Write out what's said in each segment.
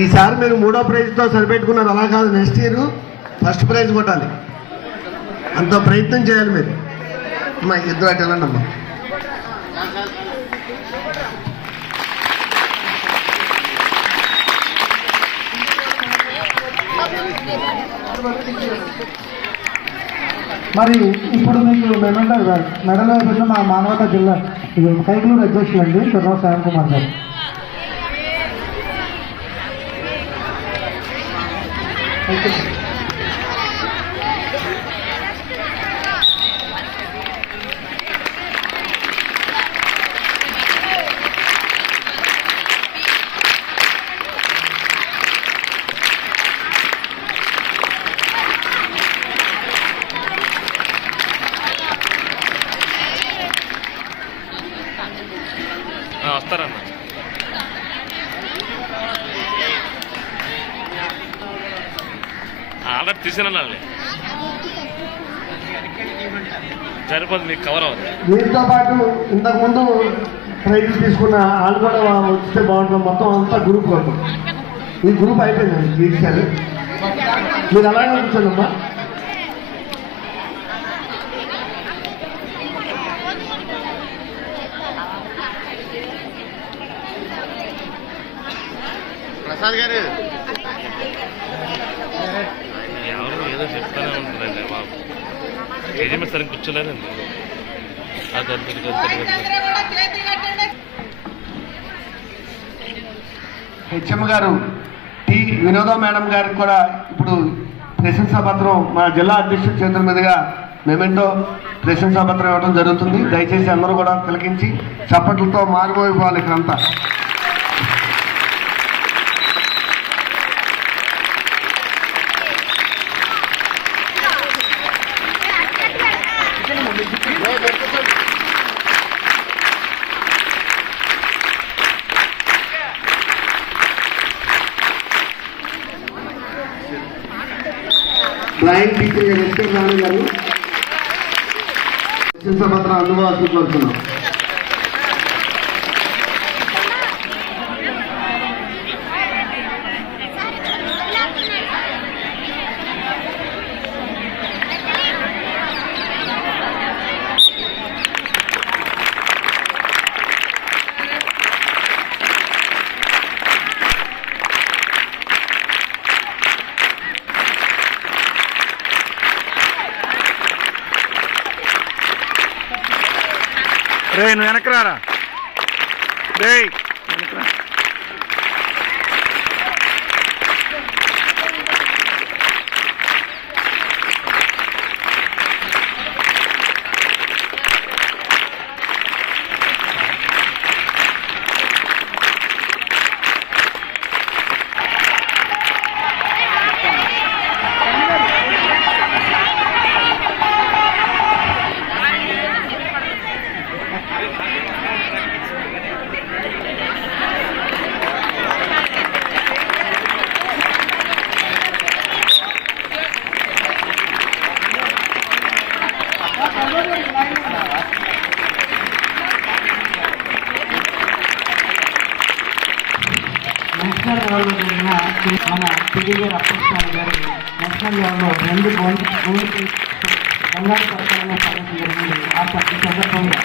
ఈసారి మీరు మూడో ప్రైజ్తో సరిపెట్టుకున్నారు. అలా కాదు నెక్స్ట్ ఇయర్ ఫస్ట్ ప్రైజ్ కొట్టాలి. అంత ప్రయత్నం చేయాలి మీరు. అమ్మా ఇద్దరు అటు వెళ్ళండి అమ్మా. మరి ఇప్పుడు మీకు మేమంటారు మెడల్ వేసిన మా మానవత జిల్లా ఇది కైకలూరు అధ్యక్షులు అండి కుర్రావు శ్యామ్ కుమార్ గారు. వస్తారన్న ఆర్డర్ తీసినాలే సరిపోతుంది మీకు కవర్ అవ్వదు. వీరితో పాటు ఇంతకుముందు ప్రైజులు తీసుకున్న వాళ్ళు కూడా వస్తే బాగుంటుంది. మొత్తం అంతా గ్రూప్ కొట్టం ఈ గ్రూప్ అయిపోయిందండి తీర్చారు మీరు అలాగే కూర్చోండి అమ్మా. ప్రసాద్ గారు ఎవరు ఏదో చెప్తానే ఉంటుందండి. బాబు కేజీ మీద సరిగ్గా కూర్చోలేదండి. అది అది హెచ్ఎం గారు టి వినోద మేడం గారికి కూడా ఇప్పుడు ప్రశంసాపత్రం మా జిల్లా అధ్యక్షుడి చేతుల మీదుగా మేమెంటో ప్రశంసాపత్రం ఇవ్వడం జరుగుతుంది. దయచేసి అందరూ కూడా తిలకించి చప్పట్లతో మారిపోయిపోవాలి ఇక్కడంతా డ్రాయింగ్ టీచర్ ఎస్కే రాణి గారు. ప్రశంసా పత్రం అందుబాటులో నువ్వు వెనక్కి రారా? రే. నేషనల్ లెవెల్లో జరిగిన మన టీడీవీ అప్పస్వామి గారు నేషనల్ లెవెల్లో రెండు గోల్డ్ బంగారు పథకాలను సాధించడం జరిగింది ఆ సందర్భంగా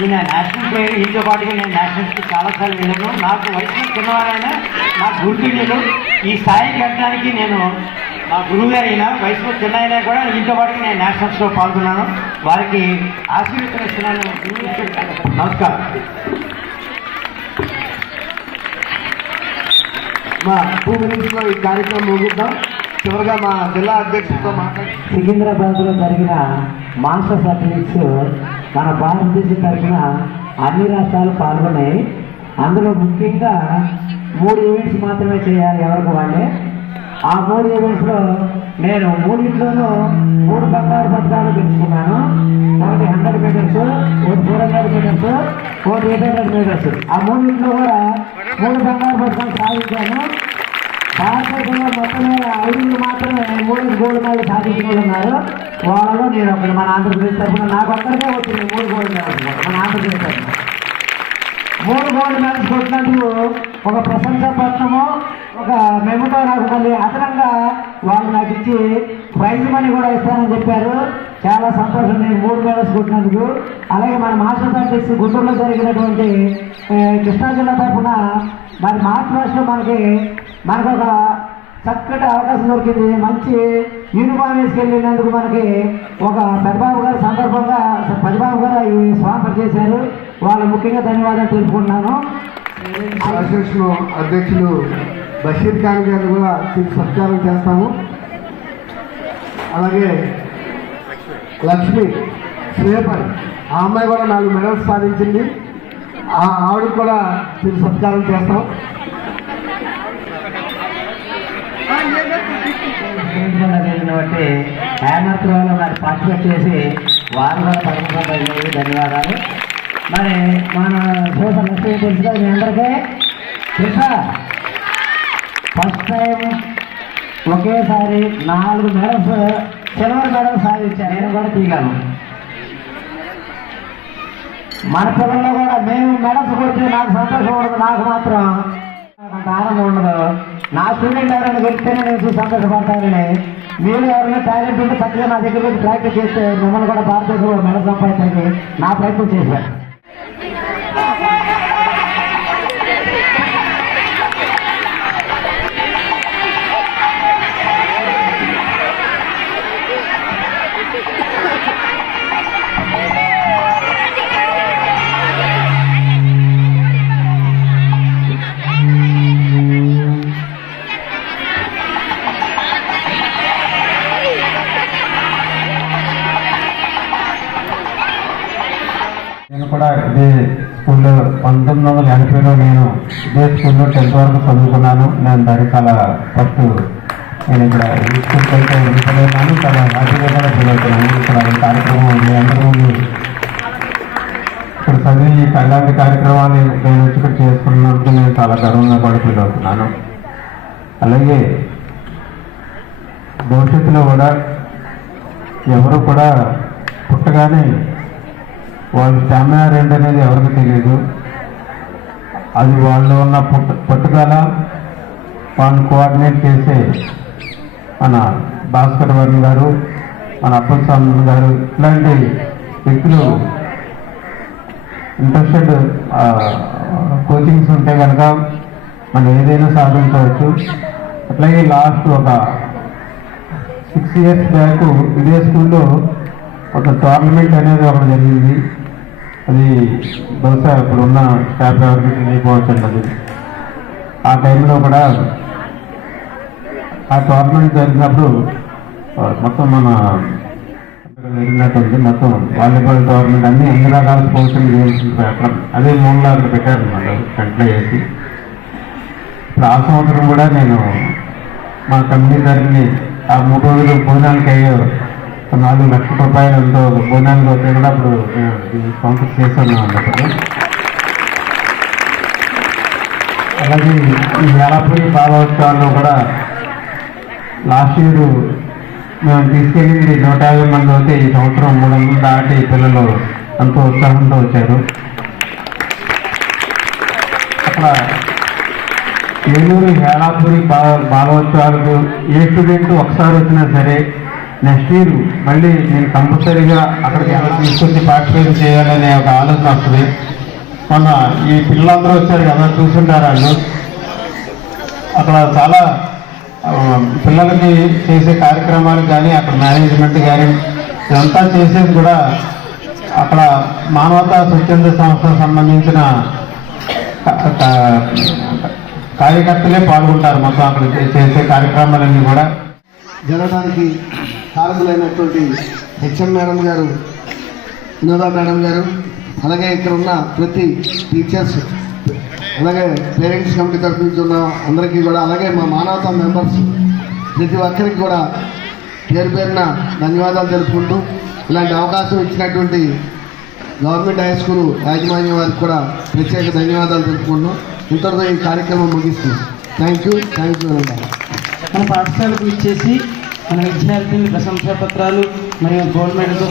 ఈయన నేషనల్ ప్లేయర్ ఈతో పాటుగా నేను నేషనల్స్కి చాలాసార్లు వెళ్ళాను. నాకు వయసు చిన్నవారైనా నాకు గుర్తులేదు ఈ స్థాయికి వెళ్ళడానికి నేను మా గురువు గారు అయినా వయసులో చిన్న అయినా కూడా ఈతో పాటుగా నేను నేషనల్స్లో పాల్గొన్నాను. వారికి ఆశీర్వచనం ఇస్తున్నాను. నమస్కారం. మా టూ ఈ కార్యక్రమం ముగిద్దాం. చివరిగా మా జిల్లా అధ్యక్షుడితో మాట్లాడి సికింద్రాబాద్లో జరిగిన మాస్టర్స్ అథ్లెటిక్స్ మన భారతదేశం తరఫున అన్ని రాష్ట్రాలు పాల్గొన్నాయి. అందులో ముఖ్యంగా మూడు ఈవెంట్స్ మాత్రమే చేయాలి ఎవరికి వాళ్ళే. ఆ మూడు ఈవెంట్స్లో నేను మూడింట్లోనూ మూడు బంగారు పథకాలు గెలుచుకున్నాను. ఒకటి హండ్రెడ్ మీటర్స్ ఒకటి ఫోర్ హండ్రెడ్ మీటర్స్ ఒకటి ఎయిట్ హండ్రెడ్ మీటర్స్ ఆ మూడింట్లో కూడా మూడు బంగారు పథకాలు సాధించాను. భారతదేశంలో మొత్తం మీద ఐదుగురు మాత్రమే మూడు గోల్డ్ మెడల్ సాధించిన ఉన్నారు వాళ్ళలో నేను ఒకటి మన ఆంధ్రప్రదేశ్ తరఫున నాకు ఒక్కరికే వచ్చింది మూడు గోల్డ్ మెడల్స్ మన ఆంధ్రప్రదేశ్ తరఫున. మూడు గోల్డ్ మెడల్స్ కొట్టినందుకు ఒక ప్రశంస పత్రము ఒక మెమోతో నాకు మళ్ళీ అదనంగా వాళ్ళు నాకు ఇచ్చి ప్రైజ్ మనీ కూడా ఇస్తానని చెప్పారు. చాలా సంతోషం నేను మూడు మెడల్స్ కొట్టినందుకు. అలాగే మన మాస్టర్ ప్రాక్టీస్ గుంటూరులో జరిగినటువంటి కృష్ణా జిల్లా తరఫున మరి మార్చ్ మాస్టర్ మనకి మనకు ఒక చక్కటి అవకాశం దొరికింది. మంచి యూనిఫామ్ వేసుకెళ్ళినందుకు మనకి ఒక పెద్దబాబు గారు సందర్భంగా పెద్దబాబు గారు అవి స్పాన్సర్ చేశారు. వాళ్ళు ముఖ్యంగా ధన్యవాదాలు తెలుపుకుంటున్నాను. అసోసియేషన్ అధ్యక్షులు బషీర్ ఖాన్ గారు కూడా తిరిగి సత్కారం చేస్తాము. అలాగే లక్ష్మి స్వేపర్ ఆ అమ్మాయి కూడా నాలుగు మెడల్స్ సాధించింది. ఆవిడకి కూడా మీరు సత్కారం చేస్తాం. స్నేహితులుగా బట్టి హ్యామర్ త్రోలో మరి పార్టిసిపేట్ చేసి వారు కూడా పరమపడ్డారు ధన్యవాదాలు. మరి మన సోషల్ లక్ష్మి తెలుసు మీ అందరికీ? తెలుసా ఫస్ట్ టైం ఒకేసారి నాలుగు మెడల్స్ సిల్వర్ మెడల్ సాధించాను నేను కూడా తీయగలను. మన పిల్లల్లో కూడా మేము మెడల్స్ కొడితే నాకు సంతోషం ఉండదు నాకు మాత్రం నాకు అంత ఆనందం ఉండదు. నా స్టూడెంట్ ఎవరైనా గెలిస్తేనే నేను సంతోషపడతానని. మీరు ఎవరైనా టాలెంట్ ఉంటే చక్కగా నా దగ్గర ప్రాక్టీస్ చేస్తే మిమ్మల్ని కూడా భారతదేశంలో మెడ సంపాదించడానికి నా ప్రయత్నం చేశాను. స్కూల్లో పంతొమ్మిది వందల ఎనభైలో నేను ఇదే స్కూల్లో టెన్త్ వరకు చదువుకున్నాను. నేను దానికి చాలా ఫస్ట్ నేను ఇక్కడ ఈ స్కూల్కి అయితే వెళ్ళిపోతున్నాను చాలా హ్యాపీగా కూడా ఫీల్ అవుతున్నాను. ఇక్కడ ఈ కార్యక్రమం మీ అందరూ ఇక్కడ చదివి ఈ కళ్యాణ కార్యక్రమాన్ని నేను వచ్చి ఇక్కడ చేసుకున్నందుకు నేను చాలా గర్వంగా కూడా ఫీల్ అవుతున్నాను. అలాగే భవిష్యత్తులో కూడా ఎవరు కూడా పుట్టగానే వాళ్ళ స్టామినా రేంజ్ అనేది ఎవరికి తెలియదు అది వాళ్ళు ఉన్న పుట్టు పట్టుదల వాళ్ళని కోఆర్డినేట్ చేసే మన భాస్కర్ వర్మ గారు మన అప్పల్ స్వామి గారు ఇలాంటి వ్యక్తులు ఇంట్రెస్టెడ్ కోచింగ్స్ ఉంటే కనుక మనం ఏదైనా సాధించవచ్చు. అట్లాగే లాస్ట్ ఒక సిక్స్ ఇయర్స్ బ్యాక్ ఇదే స్కూల్లో ఒక టోర్నమెంట్ అనేది ఒకటి జరిగింది. అది బహుశా ఇప్పుడున్న స్టాఫ్ ఎవరికి తెలియకపోవచ్చు అది. ఆ టైంలో కూడా ఆ టోర్నమెంట్ జరిగినప్పుడు మొత్తం మన జరిగినట్టుంది మొత్తం వాలీబాల్ టోర్నమెంట్ అన్ని అన్ని రకాల స్పోర్ట్స్ గేమ్స్ పెట్టడం. అదే మూడు లాగా పెట్టారు కంట్లో వేసి ఇప్పుడు ఆ సంవత్సరం కూడా నేను మా కంపెనీ తరఫుని ఆ మూడు రోజులు భోజనానికి అయ్యే నాలుగు లక్షల రూపాయలు ఎంతో భోజనానికి కూడా అప్పుడు నేను దీన్ని చేస్తున్నాను అన్నప్పుడు అలాగే ఈ వేలపూరి బాలోత్సవాల్లో కూడా లాస్ట్ ఇయర్ మేము తీసుకెళ్ళింది నూట యాభై మంది అయితే ఈ సంవత్సరం మూడు వందలు దాటి పిల్లలు ఎంతో ఉత్సాహంతో వచ్చారు. అక్కడ ఏలూరు హేళాపురి బా బాలోత్సవాలకు ఏ స్టూడెంట్ ఒకసారి వచ్చినా సరే నెక్స్ట్ ఇయర్ మళ్ళీ నేను కంపల్సరీగా అక్కడికి తీసుకొచ్చి పార్టిసిపేట్ చేయాలనే ఒక ఆలోచన వస్తుంది. మొన్న ఈ పిల్లలందరూ వచ్చారు కదా చూసుంటారు వాళ్ళు అక్కడ చాలా పిల్లలకి చేసే కార్యక్రమాలు కానీ అక్కడ మేనేజ్మెంట్ కానీ ఇదంతా చేసేది కూడా అక్కడ మానవతా స్వచ్ఛంద సంస్థకు సంబంధించిన కార్యకర్తలే పాల్గొంటారు మొత్తం అక్కడ చేసే కార్యక్రమాలన్నీ కూడా. జరగడానికి కారకులైనటువంటి హెచ్ఎం మేడం గారు వినోదా మేడం గారు అలాగే ఇక్కడ ఉన్న ప్రతి టీచర్స్ అలాగే పేరెంట్స్ కమిటీ తరఫు నుంచి ఉన్న అందరికీ కూడా అలాగే మా మానవతా మెంబర్స్ ప్రతి ఒక్కరికి కూడా పేరు పేరున ధన్యవాదాలు తెలుపుకుంటూ ఇలాంటి అవకాశం ఇచ్చినటువంటి గవర్నమెంట్ హై స్కూల్ యాజమాన్యం వారికి కూడా ప్రత్యేక ధన్యవాదాలు తెలుపుకుంటూ ఇంతటితో ఈ కార్యక్రమం ముగిస్తుంది థ్యాంక్ యూ థ్యాంక్ యూ మన పాఠశాలకు ఇచ్చేసి మన విద్యార్థులు ప్రశంసా పత్రాలు మరియు గవర్నమెంట్తో